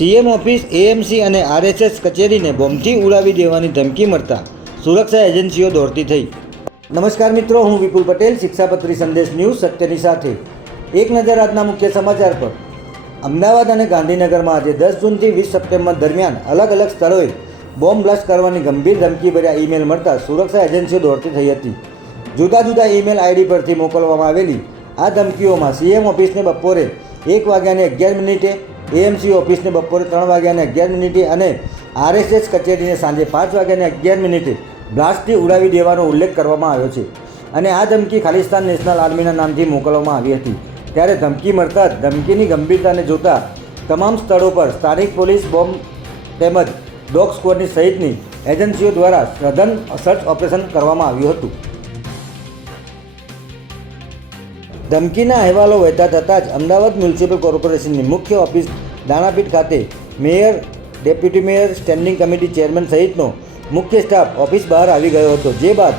CM office, AMC અને RSS કચેરીને બોમ્બથી ઉડાવી દેવાની ધમકી મળતા સુરક્ષા એજન્સીઓ દોડતી થઈ. નમસ્કાર મિત્રો, હું વિપુલ પટેલ, શિક્ષાપત્રી સંદેશ ન્યૂઝ સત્યની સાથે. એક નજર આજના મુખ્ય સમાચાર પર. અમદાવાદ અને ગાંધીનગરમાં આજે 10 જૂનથી 20 સપ્ટેમ્બર દરમિયાન અલગ અલગ સ્થળોએ બોમ્બ બ્લાસ્ટ કરવાની ગંભીર ધમકીભર્યા ઈમેલ મળતા સુરક્ષા એજન્સીઓ દોડતી થઈ હતી. જુદા જુદા ઈમેલ આઈડી પરથી મોકલવામાં આવેલી આ ધમકીઓમાં સીએમ ઓફિસને બપોરે 1:11, એએમસી ઓફિસને બપોરે 3:11 અને આરએસએસ કચેરીને સાંજે 5:11 બ્લાસ્ટથી ઉડાવી દેવાનો ઉલ્લેખ કરવામાં આવ્યો છે. અને આ ધમકી ખાલિસ્તાન નેશનલ આર્મીના નામથી મોકલવામાં આવી હતી. ત્યારે ધમકી મળતા જ ધમકીની ગંભીરતાને જોતા તમામ સ્થળો પર સ્થાનિક પોલીસ, બોમ્બ તેમજ ડોગ સ્ક્વોડની સહિતની એજન્સીઓ દ્વારા સઘન સર્ચ ઓપરેશન કરવામાં આવ્યું હતું. ધમકીના અહેવાલો વહેતા થતાં જ અમદાવાદ મ્યુનિસિપલ કોર્પોરેશનની મુખ્ય ઓફિસ દાણાપીઠ ખાતે mayor, deputy mayor, standing committee chairman સહિતનો મુખ્ય સ્ટાફ ઓફિસ બહાર આવી ગયો હતો. જે બાદ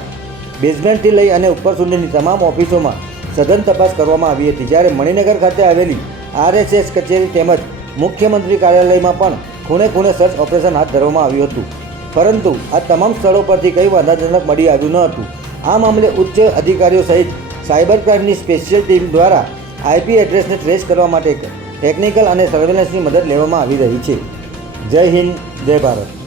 બેઝમેન્ટથી લઈ અને ઉપર સુધીની તમામ ઓફિસોમાં સઘન તપાસ કરવામાં આવી હતી. જ્યારે મણિનગર ખાતે આવેલી આરએસએસ કચેરી તેમજ મુખ્યમંત્રી કાર્યાલયમાં પણ ખૂણે ખૂણે સર્ચ ઓપરેશન હાથ ધરવામાં આવ્યું હતું. પરંતુ આ તમામ સ્થળો પરથી કંઈ વાંધાજનક મળી આવ્યું ન હતું. આ મામલે ઉચ્ચ અધિકારીઓ સહિત સાયબર ક્રાઇમની સ્પેશિયલ ટીમ દ્વારા આઈપી એડ્રેસને ટ્રેસ કરવા માટે ટેકનિકલ અને સર્વેલન્સની મદદ લેવામાં આવી રહી છે. જય હિન્દ, જય ભારત.